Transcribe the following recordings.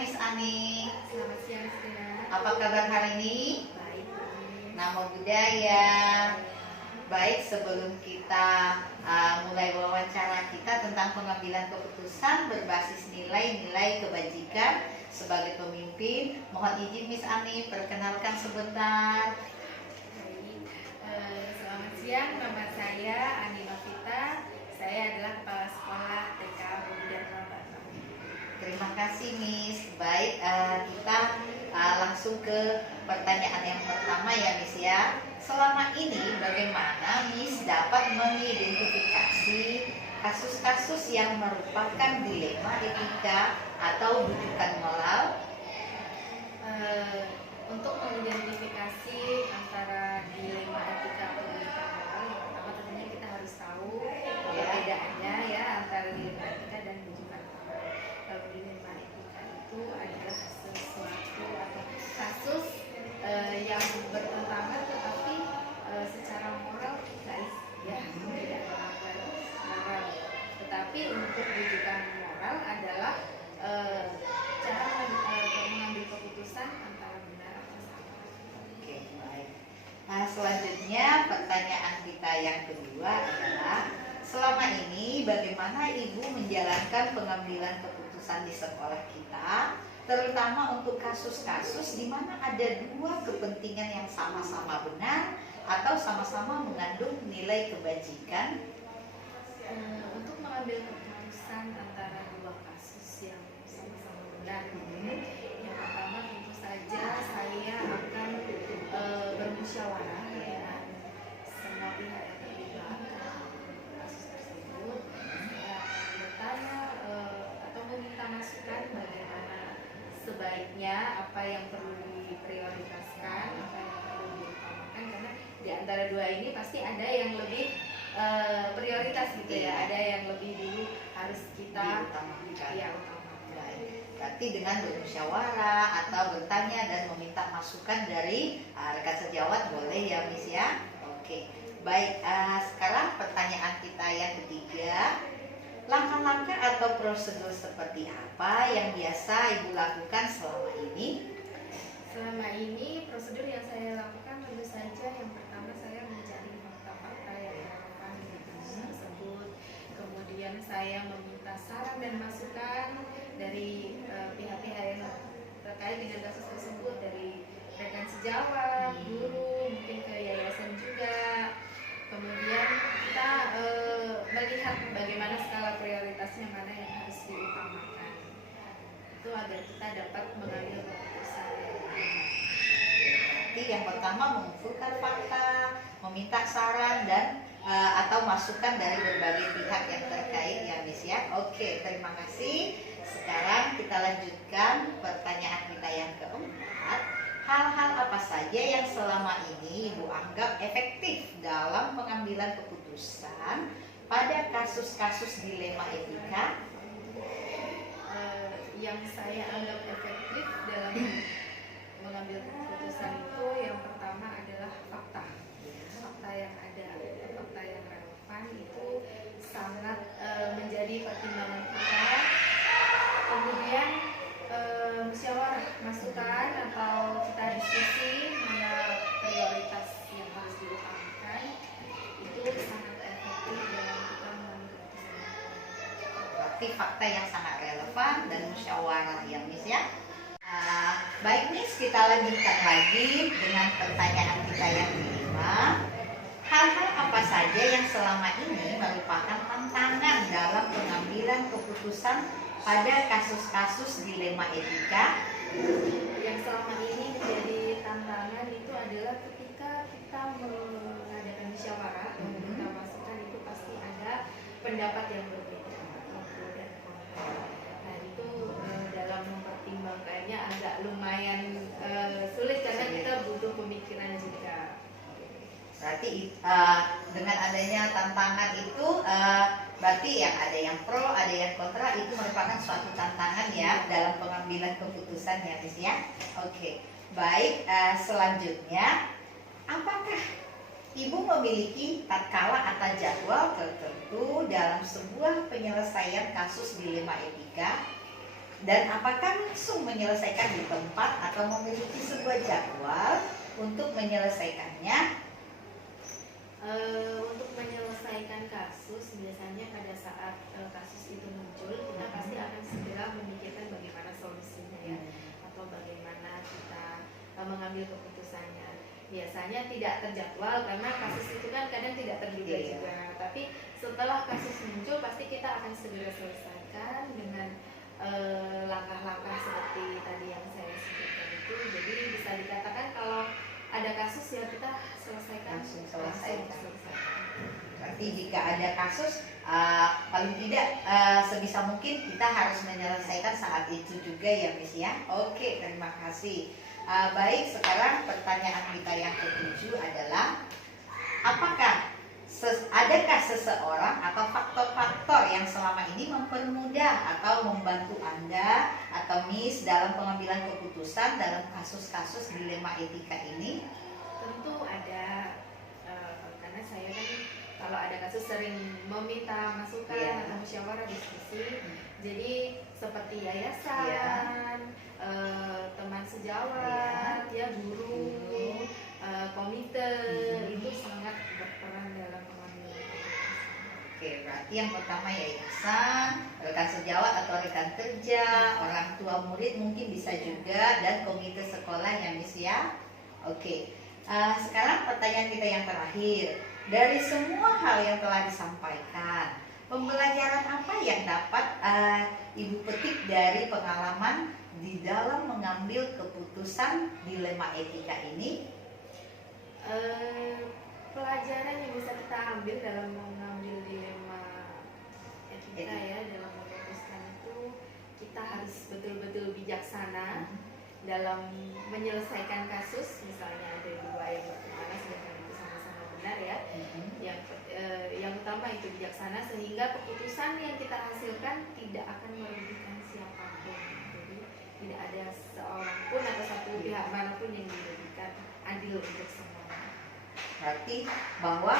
Miss Ani. Selamat siang, Stina. Apa kabar hari ini? Baik. Namo Buddhaya. Baik, sebelum kita mulai wawancara kita tentang pengambilan keputusan berbasis nilai-nilai kebajikan sebagai pemimpin, mohon izin Miss Ani perkenalkan sebentar. Baik. Selamat siang, nama saya Ani Novita. Saya adalah Kepala Sekolah TK Budiarma Batam. Terima kasih Miss. Baik, kita langsung ke pertanyaan yang pertama ya Miss ya. Selama ini bagaimana Miss dapat mengidentifikasi kasus-kasus yang merupakan dilema etika atau rujukan moral? Untuk mengidentifikasi antara dilema etika atau rujukan moral, yang pertama tentunya kita harus tahu perbedaannya ya antara dilema etika dan rujukan moral. Kalau dilema etika itu adalah sesuatu atau kasus yang bertentangan tetapi secara moral guys ya tidak melanggar moral. Tetapi untuk rujukan moral adalah cara mengambil keputusan antara benar atau salah. Oke, baik. Nah, selanjutnya pertanyaan kita yang kedua adalah selama ini bagaimana Ibu menjalankan pengambilan keputusan di sekolah kita, terutama untuk kasus-kasus di mana ada dua kepentingan yang sama-sama benar atau sama-sama mengandung nilai kebajikan? Untuk mengambil keputusan antara dua kasus yang sama-sama benar, yang pertama tentu saja saya akan bermusyawarah dengan semua pihak yang terlibat dalam kasus tersebut. Saya akan bertanya atau meminta masukan bagaimana sebaiknya, apa yang perlu diprioritaskan, apa yang perlu diutamakan, karena di antara dua ini pasti ada yang lebih prioritas gitu ya, ada yang lebih dulu harus kita utamakan. Baik. Berarti dengan bermusyawarah atau bertanya dan meminta masukan dari rekan sejawat boleh ya Miss ya. Oke. Baik, sekarang pertanyaan kita yang ketiga. Langkah-langkah atau prosedur seperti apa yang biasa Ibu lakukan selama ini? Selama ini prosedur yang saya lakukan tentu saja yang pertama saya mencari fakta-fakta yang relevan di kasus tersebut. Kemudian saya meminta saran dan masukan dari pihak-pihak yang terkait dengan kasus tersebut, dari rekan sejawat, guru, mungkin ke yayasan juga. Kemudian kita melihat bagaimana skala prioritasnya, mana yang harus diutamakan. Itu agar kita dapat mengambil keputusan. Berarti yang pertama mengumpulkan fakta, meminta saran dan atau masukan dari berbagai pihak yang terkait ya Miss ya. Oke, terima kasih. Sekarang kita lanjutkan pertanyaan kita yang keempat. Hal-hal apa saja yang selama ini Ibu anggap efektif dalam pengambilan keputusan pada kasus-kasus dilema etika? Yang saya anggap efektif dalam mengambil keputusan itu yang pertama adalah fakta yang ada, fakta yang relevan itu sangat menjadi pertimbangan kita. Kemudian musyawarah, masukan atau kita diskusi mana prioritas yang harus diutamakan, itu sangat efektif dalam kita mengambil keputusan. Berarti fakta yang sangat relevan dan musyawarah ya Miss ya. Baik Miss, kita lanjutkan lagi dengan pertanyaan kita yang kelima. Hal-hal apa saja yang selama ini merupakan tantangan dalam pengambilan keputusan pada kasus-kasus dilema etika? Yang selama ini menjadi tantangan itu adalah ketika kita mengadakan musyawarah atau meminta masukan, itu pasti ada pendapat yang berbeda atau pro dan kontra. Nah itu dalam mempertimbangkannya agak lumayan sulit karena kita butuh pemikiran juga. Berarti dengan adanya tantangan itu berarti yang ada yang pro, ada yang kontra, itu merupakan suatu tantangan ya dalam pengambilan keputusan ya Miss ya. Oke, baik, selanjutnya apakah Ibu memiliki tatkala atau jadwal tertentu dalam sebuah penyelesaian kasus dilema etika? dan apakah langsung menyelesaikan di tempat atau memiliki sebuah jadwal untuk menyelesaikannya? Untuk menyelesaikan kasus, biasanya pada saat kasus itu muncul, kita pasti akan segera memikirkan bagaimana solusinya ya, atau bagaimana kita mengambil keputusannya. Biasanya tidak terjadwal karena kasus itu kan kadang tidak terduga juga. Tapi setelah kasus muncul, pasti kita akan segera selesaikan dengan langkah-langkah seperti tadi yang saya sebutkan itu. Jadi bisa dikatakan kalau ada kasus ya kita selesaikan Langsung selesaikan. Berarti Berarti jika ada kasus, paling tidak sebisa mungkin kita harus menyelesaikan saat itu juga ya Miss ya. Oke, terima kasih. Baik, sekarang pertanyaan kita yang ketujuh adalah apakah adakah seseorang atau faktor-faktor yang selama ini mempermudah atau membantu Anda atau Miss dalam pengambilan keputusan dalam kasus-kasus dilema etika ini? tentu ada, karena saya kan kalau ada kasus sering meminta masukan atau musyawarah diskusi. Jadi seperti yayasan, teman sejawat, ya guru, komite itu sangat berperan dalam pengambilan keputusan. Oke, berarti yang pertama yayasan, rekan sejawat atau rekan kerja, orang tua murid mungkin bisa juga, dan komite sekolah ya Miss ya. Oke, sekarang pertanyaan kita yang terakhir. Dari semua hal yang telah disampaikan, pembelajaran apa yang dapat Ibu petik dari pengalaman di dalam mengambil keputusan dilema etika ini? Pelajaran yang bisa kita ambil dalam mengambil dilema etika ya, dalam memutuskan itu kita harus betul-betul bijaksana dalam menyelesaikan kasus. Misalnya ada dua yang bertentangan sedangkan itu sama-sama benar ya. Yang utama itu bijaksana sehingga keputusan yang kita hasilkan tidak akan merugikan siapapun. Jadi tidak ada seorang pun atau satu pihak manapun yang dirugikan, adil untuk semua. Berarti bahwa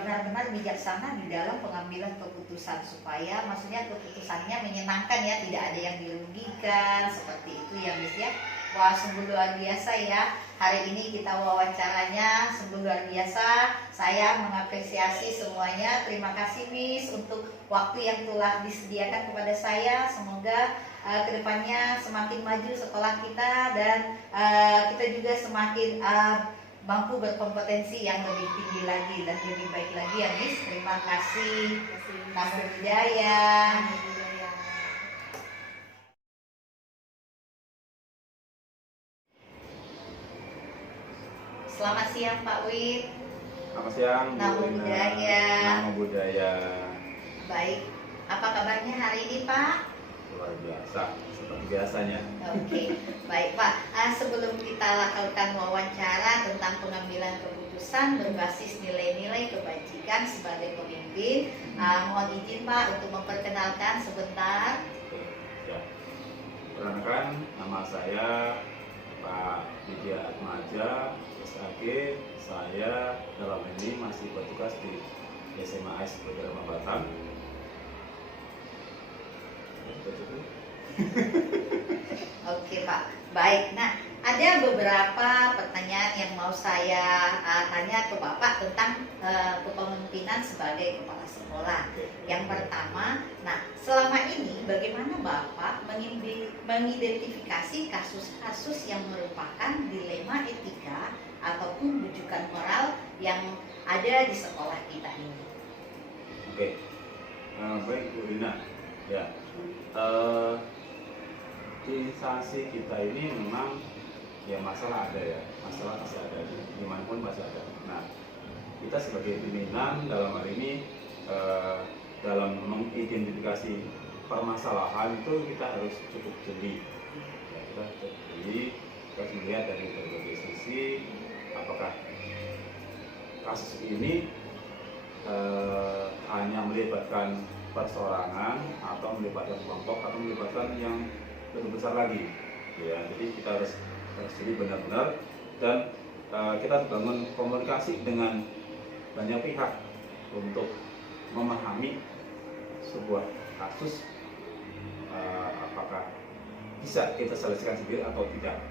benar-benar bijaksana di dalam pengambilan keputusan supaya maksudnya keputusannya menyenangkan ya, tidak ada yang dirugikan, seperti itu ya Miss ya. Wah, sungguh luar biasa ya. Hari ini kita wawancaranya sungguh luar biasa. Saya mengapresiasi semuanya. Terima kasih Miss untuk waktu yang telah disediakan kepada saya. Semoga kedepannya semakin maju sekolah kita dan kita juga semakin mampu berkompetensi yang lebih tinggi lagi dan lebih baik lagi ya Miss. Terima kasih. Namo Buddhaya. Selamat siang Pak Wid. Selamat siang Bu Namo Rina. Buddhaya. Namo Buddhaya. Baik, apa kabarnya hari ini Pak? Luar biasa, seperti biasanya. Oke, baik Pak. Sebelum kita lakukan wawancara tentang pengambilan keputusan berbasis nilai-nilai kebajikan sebagai pemimpin, mohon izin Pak untuk memperkenalkan sebentar. Oke, ya. Perkenalkan, nama saya Pak Widya Atmaja, SAG. Saya dalam ini masih bertugas di SMA AS Programa Batam. Oke Pak, baik. Nah, ada beberapa pertanyaan yang mau saya tanya ke Bapak tentang kepemimpinan sebagai kepala sekolah. Yang pertama, nah selama ini bagaimana Bapak mengidentifikasi kasus-kasus yang merupakan dilema etika ataupun rujukan moral yang ada di sekolah kita ini? Oke, baik Bu Rina. Ya, di instansi kita ini memang ya masalah ada ya, masalah masih ada dimanapun masih ada. Nah, kita sebagai pimpinan dalam hal ini dalam mengidentifikasi permasalahan itu kita harus cukup jeli. Ya, kita cukup jeli, kita harus melihat dari berbagai sisi apakah kasus ini hanya melibatkan perseorangan atau melibatkan kelompok atau melibatkan yang lebih besar lagi ya. Jadi kita harus jadi benar-benar dan kita bangun komunikasi dengan banyak pihak untuk memahami sebuah kasus apakah bisa kita selesaikan sendiri atau tidak.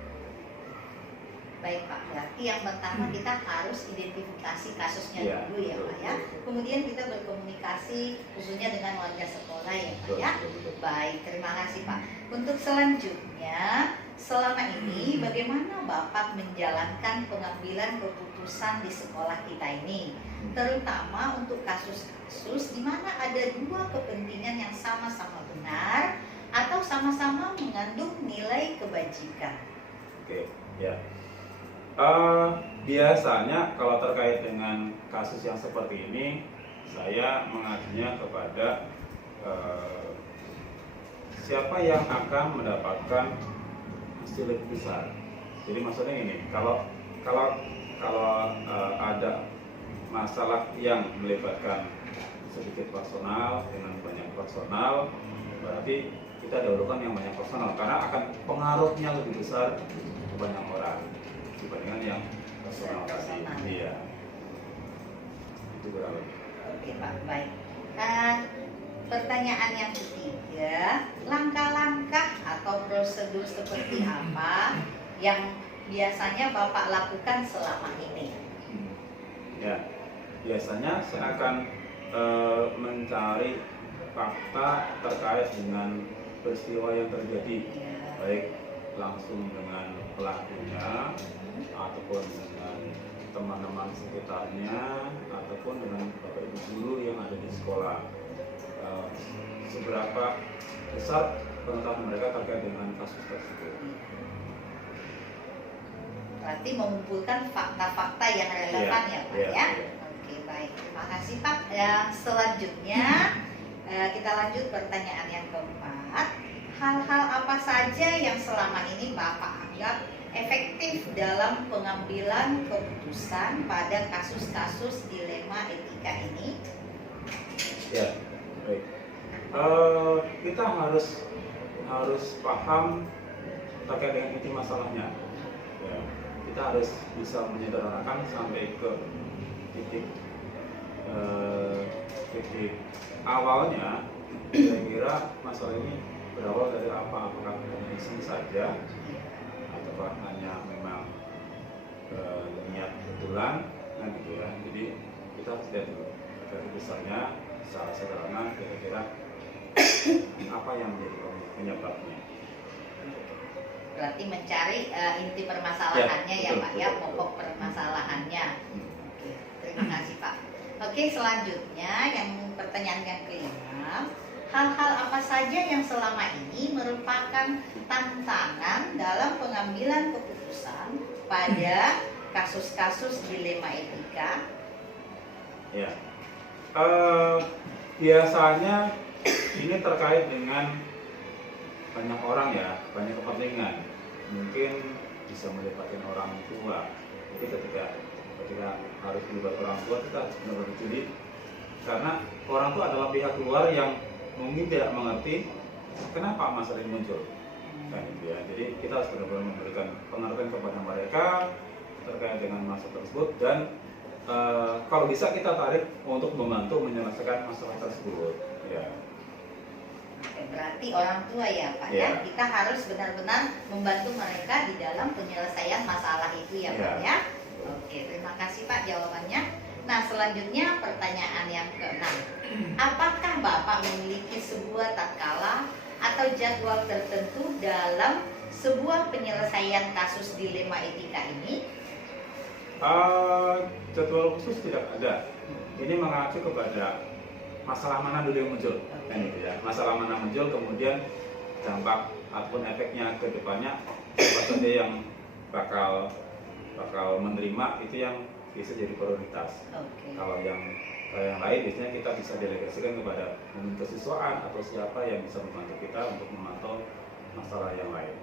Baik Pak, berarti yang pertama kita harus identifikasi kasusnya Iya, dulu ya betul. Pak ya. Kemudian kita berkomunikasi khususnya dengan warga sekolah ya Pak Betul, ya. betul, betul. Baik, terima kasih Pak. Untuk selanjutnya, selama ini bagaimana Bapak menjalankan pengambilan keputusan di sekolah kita ini? Terutama untuk kasus-kasus di mana ada dua kepentingan yang sama-sama benar atau sama-sama mengandung nilai kebajikan. Oke, ya. Biasanya kalau terkait dengan kasus yang seperti ini, saya mengajunya kepada siapa yang akan mendapatkan hasil lebih besar. Jadi maksudnya ini, kalau ada masalah yang melibatkan sedikit personal dengan banyak personal, berarti kita dahulukan yang banyak personal karena akan pengaruhnya lebih besar ke banyak orang dibandingkan yang personal tadi. Iya. Itu kurang lebih. Oke Pak, baik. Pertanyaan yang ketiga, langkah-langkah atau prosedur seperti apa yang biasanya Bapak lakukan selama ini? Ya, biasanya saya akan mencari fakta terkait dengan peristiwa yang terjadi, baik langsung dengan pelakunya ataupun dengan teman-teman sekitarnya ataupun dengan bapak ibu guru yang ada di sekolah. Seberapa besar pengetahuan mereka terkait dengan kasus tersebut. Berarti mengumpulkan fakta-fakta yang relevan ya Pak Iya, ya? iya. Oke baik, terima kasih Pak. Yang selanjutnya kita lanjut pertanyaan yang keempat. Hal-hal apa saja yang selama ini Bapak anggap efektif dalam pengambilan keputusan pada kasus-kasus dilema etika ini? Ya, baik. Kita harus paham terkait dengan inti masalahnya. Ya, kita harus bisa menyederhanakan sampai ke titik awalnya. Kira-kira masalah ini berawal dari apa? Apakah hanya iseng saja, atau hanya memang niat kebetulan, nah gitu ya. Jadi kita harus lihat dulu dari besarnya secara sederhana kira-kira apa yang menjadi penyebabnya. Berarti mencari inti permasalahannya ya, betul, Pak ya, betul. pokok permasalahannya. Oke, terima kasih Pak. Oke, selanjutnya yang pertanyaan yang kelima, hal-hal apa saja yang selama ini merupakan tantangan dalam pengambilan keputusan pada kasus-kasus dilema etika? Ya, biasanya ini terkait dengan banyak orang ya, banyak kepentingan. Mungkin bisa melibatkan orang tua. Jadi ketika harus melibatkan orang tua, kita harus benar-benar jeli. Karena orang tua adalah pihak luar yang mungkin tidak mengerti kenapa masalah ini muncul. Kan gitu ya. Jadi kita harus benar-benar memberikan pengertian kepada mereka terkait dengan masalah tersebut dan kalau bisa kita tarik untuk membantu menyelesaikan masalah tersebut. Ya. Oke, berarti orang tua ya Pak ya, kita harus benar-benar membantu mereka di dalam penyelesaian masalah itu ya Pak ya. Oke, terima kasih Pak jawabannya. Nah selanjutnya pertanyaan yang keenam, apakah Bapak memiliki sebuah tatkala atau jadwal tertentu dalam sebuah penyelesaian kasus dilema etika ini? Jadwal khusus tidak ada. Ini mengacu kepada masalah mana dulu yang muncul, kan gitu ya. Masalah mana muncul, kemudian dampak ataupun efeknya ke depannya apa saja yang bakal menerima itu yang bisa jadi prioritas. Kalau yang lain biasanya kita bisa delegasikan kepada kesiswaan atau siapa yang bisa membantu kita untuk memantau masalah yang lain.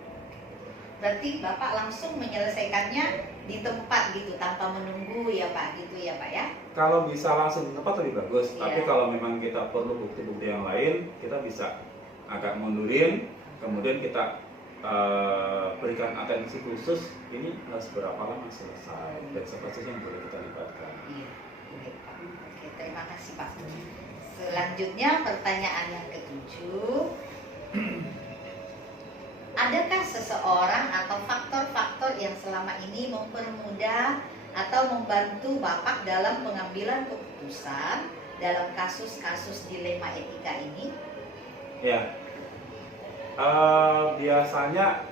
Berarti Bapak langsung menyelesaikannya di tempat gitu tanpa menunggu ya Pak gitu ya Pak ya? Kalau bisa langsung di tempat lebih bagus, Iya. tapi kalau memang kita perlu bukti-bukti yang lain, kita bisa agak mundurin, kemudian kita berikan atensi khusus. Ini harus berapa lama selesai dan siapa saja yang boleh kita libatkan. Iya, baik Pak. Oke, terima kasih Pak. Selanjutnya pertanyaan yang ketujuh. adakah seseorang atau faktor-faktor yang selama ini mempermudah atau membantu Bapak dalam pengambilan keputusan dalam kasus-kasus dilema etika ini? Ya, biasanya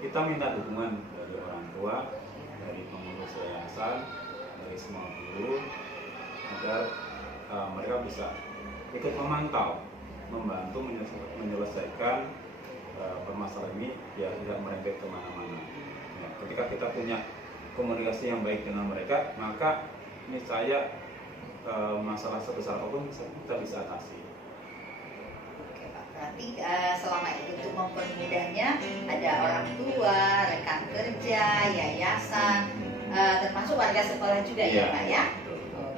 kita minta dukungan dari orang tua, dari pengurus yayasan, dari semua guru, agar mereka bisa ikut memantau, membantu menyelesaikan permasalahan ini biar tidak merembet kemana-mana. Ya, ketika kita punya komunikasi yang baik dengan mereka, maka niscaya masalah sebesar apapun kita bisa atasi. Oke Pak, berarti selama itu untuk mempermudahnya ada orang tua, rekan kerja, yayasan, termasuk warga sekolah juga ya Pak ya?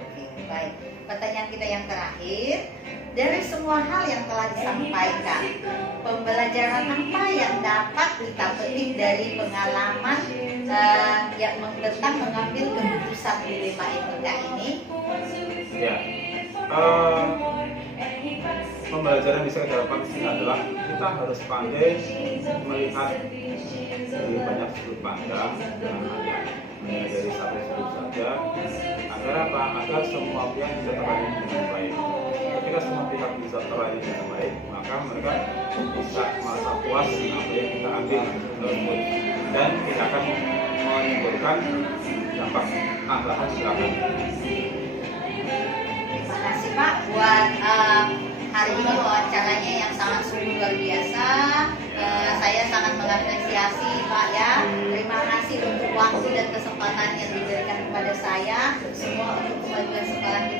Oke, baik. Pertanyaan kita yang terakhir, dari semua hal yang telah disampaikan, pembelajaran apa yang dapat kita petik dari pengalaman yang tentang mengambil keputusan dilema etika ini? Ya, pembelajaran bisa kita dapatkan di sini adalah kita harus pandai melihat dari banyak sudut pandang, jangan hanya melihat dari satu sudut saja. Agar apa? Agar semua pihak bisa terlayani dengan baik. Ketika semua pihak bisa terlayani dengan baik, maka mereka bisa merasa puas apa yang kita ambil tersebut, dan tidak akan menimbulkan dampak tambahan belakang. Terima kasih Pak buat hari ini wawancaranya yang sangat sungguh luar biasa. Saya sangat mengapresiasi Pak ya. Terima kasih untuk waktu dan kesempatan yang diberikan kepada saya semua untuk kemajuan sekolah kita.